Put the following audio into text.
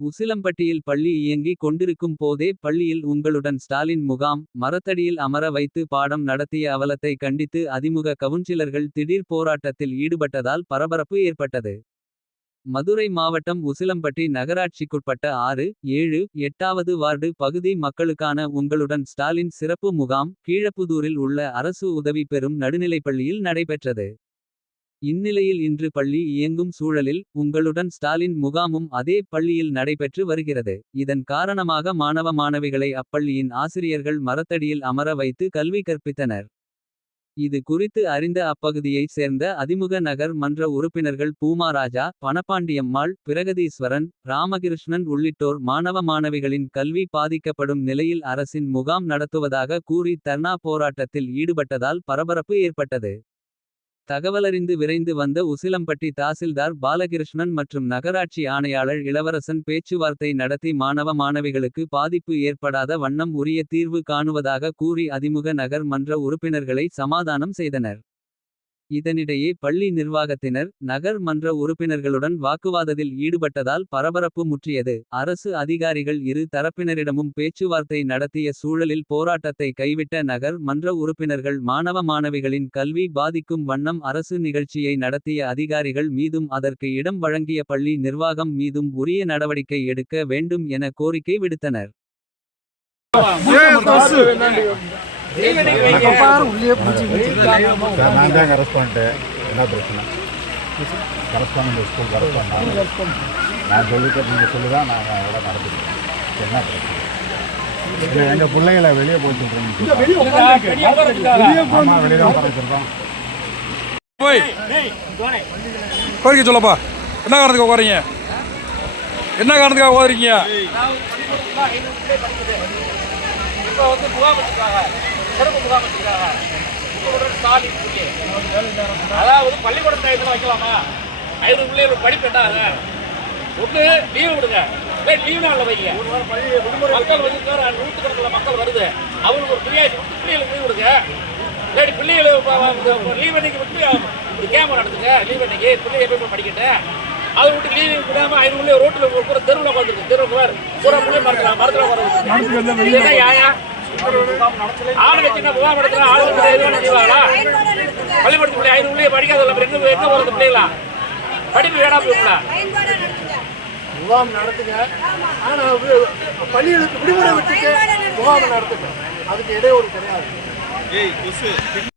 உசிலம்பட்டியில் பள்ளி இயங்கிக் கொண்டிருக்கும் போதே பள்ளியில் உங்களுடன் ஸ்டாலின் முகாம் மரத்தடியில் அமர வைத்து பாடம் நடத்திய அவலத்தை கண்டித்து அதிமுக கவுன்சிலர்கள் திடீர் போராட்டத்தில் ஈடுபட்டதால் பரபரப்பு ஏற்பட்டது. மதுரை மாவட்டம் உசிலம்பட்டி நகராட்சிக்குட்பட்ட ஆறு ஏழு எட்டாவது வார்டு பகுதி மக்களுக்கான உங்களுடன் ஸ்டாலின் சிறப்பு முகாம் கீழப்புதூரில் உள்ள அரசு உதவி பெறும் நடுநிலைப்பள்ளியில் நடைபெற்றது. இந்நிலையில் இன்று பள்ளி இயங்கும் சூழலில் உங்களுடன் ஸ்டாலின் முகாமும் அதே பள்ளியில் நடைபெற்று வருகிறது. இதன் காரணமாக மாணவ மாணவிகளை அப்பள்ளியின் ஆசிரியர்கள் மரத்தடியில் அமர வைத்து கல்வி கற்பித்தனர். இது குறித்து அறிந்த அப்பகுதியைச் சேர்ந்த அதிமுக நகர் மன்ற உறுப்பினர்கள் பூமாராஜா பணப்பாண்டியம்மாள் பிரகதீஸ்வரன் ராமகிருஷ்ணன் உள்ளிட்டோர் மாணவ மாணவிகளின் கல்வி பாதிக்கப்படும் நிலையில் அரசின் முகாம் நடத்துவதாக கூறி தர்ணா போராட்டத்தில் ஈடுபட்டதால் பரபரப்பு ஏற்பட்டது. தகவலறிந்து விரைந்து வந்த உசிலம்பட்டி தாசில்தார் பாலகிருஷ்ணன் மற்றும் நகராட்சி ஆணையாளர் இளவரசன் பேச்சுவார்த்தை நடத்தி மாணவ மாணவிகளுக்கு பாதிப்பு ஏற்படாத வண்ணம் உரிய தீர்வு காணுவதாக கூறி அதிமுக நகர் மன்ற உறுப்பினர்களை சமாதானம் செய்தனர். இதனிடையே பள்ளி நிர்வாகத்தினர் நகர் மன்ற உறுப்பினர்களுடன் வாக்குவாதத்தில் ஈடுபட்டதால் பரபரப்பு முற்றியது. அரசு அதிகாரிகள் இரு தரப்பினரிடமும் பேச்சுவார்த்தை நடத்திய சூழலில் போராட்டத்தை கைவிட்ட நகர் மன்ற உறுப்பினர்கள் மாணவ மாணவிகளின் கல்வி பாதிக்கும் வண்ணம் அரசு நிகழ்ச்சியை நடத்திய அதிகாரிகள் மீதும் அதற்கு இடம் வழங்கிய பள்ளி நிர்வாகம் மீதும் உரிய நடவடிக்கை எடுக்க வேண்டும் என கோரிக்கை விடுத்தனர். சார் நான் தான் கரஸ்பாண்ட் என்ன பிரச்சனை கரஸ்பாண்ட் ஸ்கூல் கரஸ்பாண்ட் நான் சொல்லிட்டு நீங்கள் சொல்லி தான் நான் அதோட நடந்துக்கிறேன் என்ன பிரச்சனை எங்கள் பிள்ளைங்களை வெளியே போச்சுருக்கோம் வெளியே போய் கோரிக்கை சொல்லப்பா. என்ன காரணத்துக்கு உட்காரீங்க என்ன காரணத்துக்காக உட்காரீங்க இப்போ வந்து முகாம் வச்சுருக்காங்க சிறப்பு முகாம் வச்சுருக்காங்க உங்களுடன் ஸ்டாலின் சொல்லி அதாவது பள்ளிக்கூட டயத்தில் வைக்கலாமா? ஐநூறு பிள்ளைகள் படிப்பு என்ன ஒன்று லீவு விடுங்க. இல்லை லீவ் நாளில் வைங்க. மக்கள் வந்து நூற்றுக்கணக்கில் மக்கள் வருது. அவங்களுக்கு ஒரு பிரியாணி பிள்ளைகளுக்கு லீவ் விடுங்க. இல்லாட்டி பிள்ளைகள் லீவ் அன்னைக்கு விட்டு ஒரு கேம் நடத்துங்க. லீவ் அன்னைக்கு பிள்ளைங்க எப்படி போய் அதை விட்டு லீவ் விடாம ஐநூறு ரோட்டில் பூரா தெருவில் உட்காந்துருக்கு தெருவுக்கு வேறு பூரா பிள்ளை மரத்தில் மரத்தில் வர இதுதான் யாயா? ஆளு வச்சு என்ன முகாம் நடத்துறா ஆளு வந்து எது வேணா செய்வாங்களா பள்ளிக்கூடத்து பிள்ளை ஐநூறு பிள்ளைய படிக்காத எங்க எங்க போறது பிள்ளைகளா? படிப்பு வேணா போகுங்களா முகாம் நடத்துங்க. ஆனா வி- பள்ளிகளுக்கு விடுமுறை விட்டுட்டு முகாம் நடத்துங்க. அதுக்கு இடையூறு கிடையாது.